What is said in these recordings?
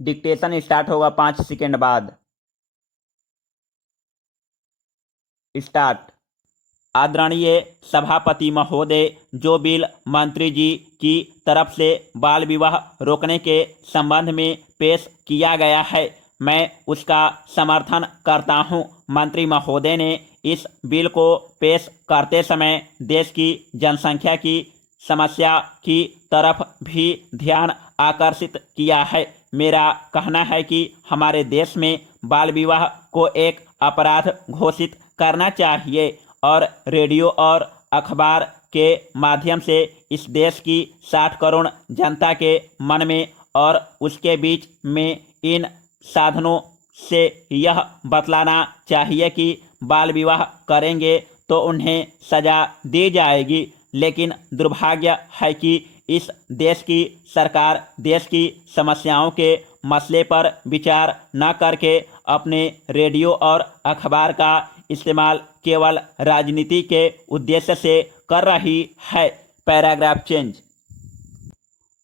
Dictation start होगा 5 second बाद। Start. आदरणीय सभापति महोदय, जो बिल मंत्री जी की तरफ से बाल विवाह रोकने के संबंध में पेश किया गया है, मैं उसका समर्थन करता हूं। मंत्री महोदय ने इस बिल को पेश करते समय देश की जनसंख्या की समस्या की तरफ भी ध्यान आकर्षित किया है। मेरा कहना है कि हमारे देश में बाल विवाह को एक अपराध घोषित करना चाहिए और रेडियो और अखबार के माध्यम से इस देश की 60 करोड़ जनता के मन में और उसके बीच में इन साधनों से यह बतलाना चाहिए कि बाल विवाह करेंगे तो उन्हें सजा दी जाएगी। लेकिन दुर्भाग्य है कि इस देश की सरकार देश की समस्याओं के मसले पर विचार न करके अपने रेडियो और अखबार का इस्तेमाल केवल राजनीति के उद्देश्य से कर रही है। Paragraph change.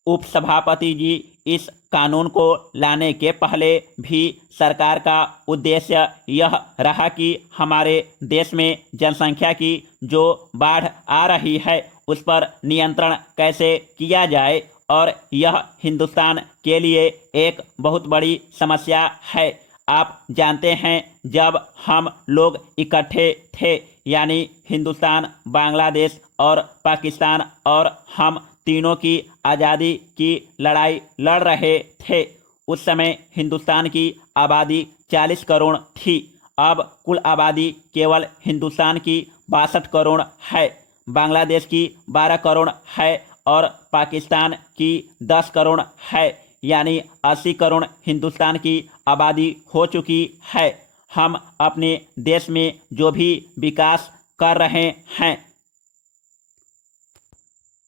उपसभापति जी, इस कानून को लाने के पहले भी सरकार का उद्देश्य यह रहा कि हमारे देश में जनसंख्या की जो बाढ़ आ रही है उस पर नियंत्रण कैसे किया जाए और यह हिंदुस्तान के लिए एक बहुत बड़ी समस्या है। आप जानते हैं, जब हम लोग इकट्ठे थे, यानी हिंदुस्तान, बांग्लादेश और पाकिस्तान, और हम तीनों की आज़ादी की लड़ाई लड़ रहे थे, उस समय हिंदुस्तान की आबादी 40 करोड़ थी। अब कुल आबादी केवल हिंदुस्तान की 62 करोड़ है, बांग्लादेश की 12 करोड़ है और पाकिस्तान की 10 करोड़ है, यानी 80 करोड़ हिंदुस्तान की आबादी हो चुकी है। हम अपने देश में जो भी विकास कर रहे हैं,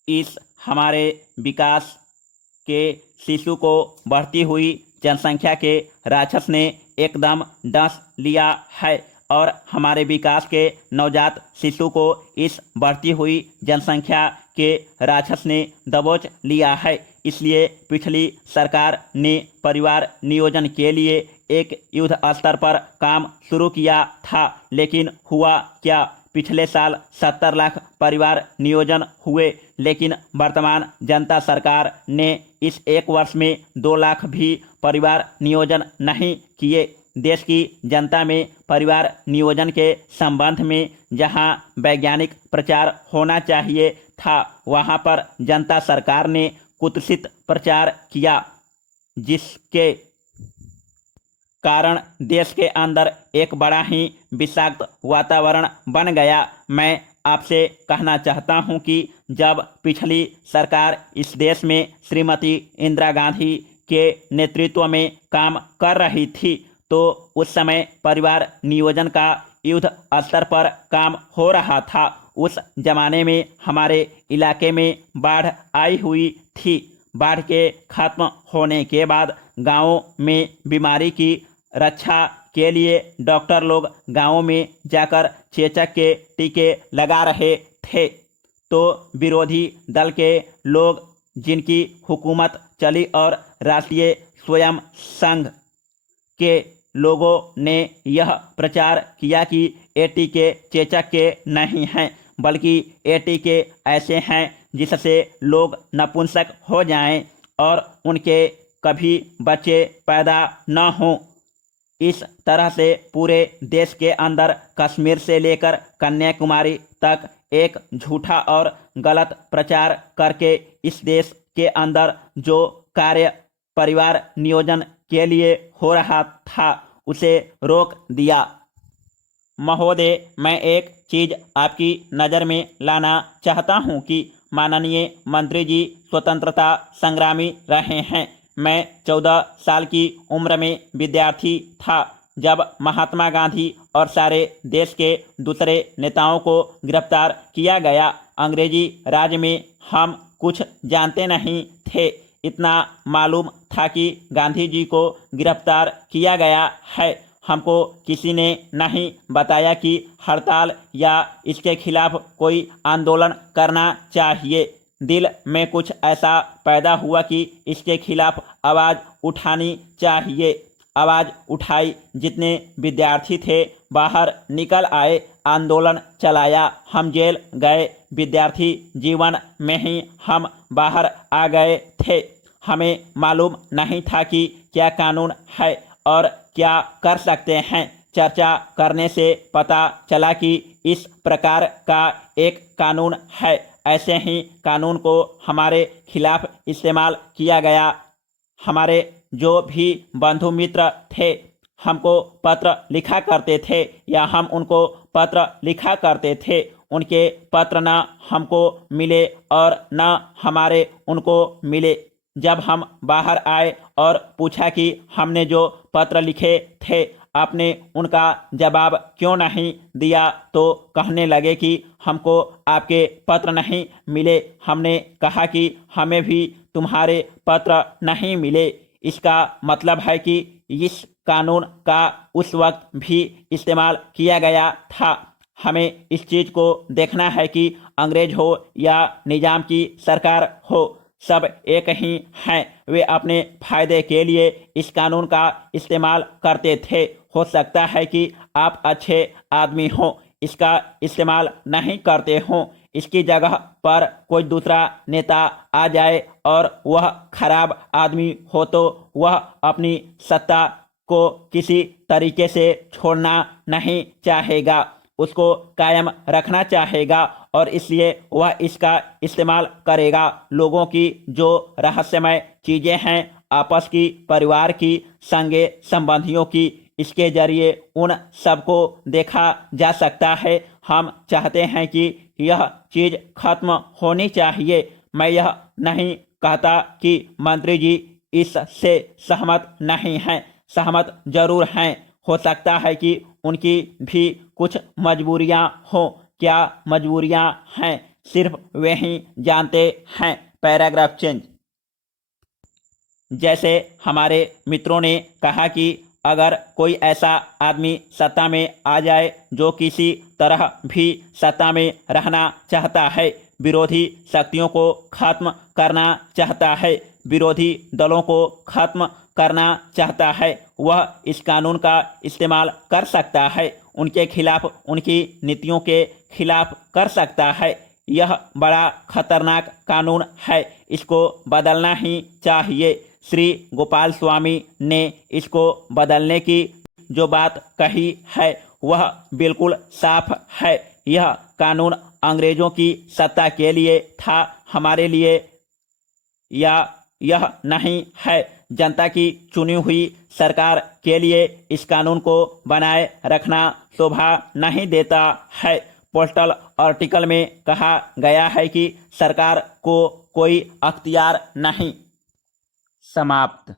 इस हमारे विकास के शिशु को बढ़ती हुई जनसंख्या के राक्षस ने एकदम डस लिया है और हमारे विकास के नवजात शिशु को इस बढ़ती हुई जनसंख्या के राक्षस ने दबोच लिया है। इसलिए पिछली सरकार ने परिवार नियोजन के लिए एक युद्ध स्तर पर काम शुरू किया था, लेकिन हुआ क्या? पिछले साल 70 लाख परिवार नियोजन हुए, लेकिन वर्तमान जनता सरकार ने इस एक वर्ष में 2 लाख भी परिवार नियोजन नहीं किए। देश की जनता में परिवार नियोजन के संबंध में जहां वैज्ञानिक प्रचार होना चाहिए था, वहां पर जनता सरकार ने कुत्सित प्रचार किया, जिसके कारण देश के अंदर एक बड़ा ही विषाक्त वातावरण बन गया। मैं आपसे कहना चाहता हूं कि जब पिछली सरकार इस देश में श्रीमती इंदिरा गांधी के नेतृत्व में काम कर रही थी, तो उस समय परिवार नियोजन का युद्ध स्तर पर काम हो रहा था। उस जमाने में हमारे इलाके में बाढ़ आई हुई थी। बाढ़ के खत्म होने के बाद गांवों में बीमारी की रक्षा के लिए डॉक्टर लोग गांवों में जाकर चेचक के टीके लगा रहे थे, तो विरोधी दल के लोग, जिनकी हुकूमत चली, और राष्ट्रीय स्वयं संघ के लोगों ने यह प्रचार किया कि ये टीके चेचक के नहीं हैं, बल्कि ये टीके ऐसे हैं जिससे लोग नपुंसक हो जाएं और उनके कभी बच्चे पैदा न हों। इस तरह से पूरे देश के अंदर कश्मीर से लेकर कन्याकुमारी तक एक झूठा और गलत प्रचार करके इस देश के अंदर जो कार्य परिवार नियोजन के लिए हो रहा था उसे रोक दिया। महोदय, मैं एक चीज़ आपकी नज़र में लाना चाहता हूं कि माननीय मंत्री जी स्वतंत्रता संग्रामी रहे हैं। मैं 14 साल की उम्र में विद्यार्थी था जब महात्मा गांधी और सारे देश के दूसरे नेताओं को गिरफ्तार किया गया। अंग्रेजी राज में हम कुछ जानते नहीं थे, इतना मालूम था कि गांधी जी को गिरफ्तार किया गया है। हमको किसी ने नहीं बताया कि हड़ताल या इसके खिलाफ कोई आंदोलन करना चाहिए। दिल में कुछ ऐसा पैदा हुआ कि इसके खिलाफ आवाज़ उठानी चाहिए। आवाज़ उठाई, जितने विद्यार्थी थे बाहर निकल आए, आंदोलन चलाया, हम जेल गए, विद्यार्थी जीवन में ही हम बाहर आ गए थे। हमें मालूम नहीं था कि क्या कानून है और क्या कर सकते हैं। चर्चा करने से पता चला कि इस प्रकार का एक कानून है। ऐसे ही कानून को हमारे खिलाफ इस्तेमाल किया गया। हमारे जो भी बंधु मित्र थे हमको पत्र लिखा करते थे या हम उनको पत्र लिखा करते थे, उनके पत्र न हमको मिले और न हमारे उनको मिले। जब हम बाहर आए और पूछा कि हमने जो पत्र लिखे थे आपने उनका जवाब क्यों नहीं दिया, तो कहने लगे कि हमको आपके पत्र नहीं मिले। हमने कहा कि हमें भी तुम्हारे पत्र नहीं मिले। इसका मतलब है कि इस कानून का उस वक्त भी इस्तेमाल किया गया था। हमें इस चीज़ को देखना है कि अंग्रेज हो या निजाम की सरकार हो, सब एक ही हैं। वे अपने फायदे के लिए इस कानून का इस्तेमाल करते थे। हो सकता है कि आप अच्छे आदमी हों, इसका इस्तेमाल नहीं करते हों, इसकी जगह पर कोई दूसरा नेता आ जाए और वह खराब आदमी हो तो वह अपनी सत्ता को किसी तरीके से छोड़ना नहीं चाहेगा, उसको कायम रखना चाहेगा और इसलिए वह इसका इस्तेमाल करेगा। लोगों की जो रहस्यमय चीज़ें हैं आपस की, परिवार की, संगे संबंधियों की, इसके जरिए उन सबको देखा जा सकता है। हम चाहते हैं कि यह चीज़ खत्म होनी चाहिए। मैं यह नहीं कहता कि मंत्री जी इससे सहमत नहीं हैं, सहमत जरूर हैं। हो सकता है कि उनकी भी कुछ मजबूरियां हों। क्या मजबूरियां हैं सिर्फ वे ही जानते हैं। Paragraph change. जैसे हमारे मित्रों ने कहा कि अगर कोई ऐसा आदमी सत्ता में आ जाए जो किसी तरह भी सत्ता में रहना चाहता है, विरोधी शक्तियों को खत्म करना चाहता है, विरोधी दलों को खत्म करना चाहता है, वह इस कानून का इस्तेमाल कर सकता है, उनके खिलाफ, उनकी नीतियों के खिलाफ कर सकता है। यह बड़ा खतरनाक कानून है, इसको बदलना ही चाहिए। श्री गोपाल स्वामी ने इसको बदलने की जो बात कही है वह बिल्कुल साफ है। यह कानून अंग्रेजों की सत्ता के लिए था, हमारे लिए या यह नहीं है। जनता की चुनी हुई सरकार के लिए इस कानून को बनाए रखना शोभा नहीं देता है। पोस्टल आर्टिकल में कहा गया है कि सरकार को कोई अख्तियार नहीं। समाप्त।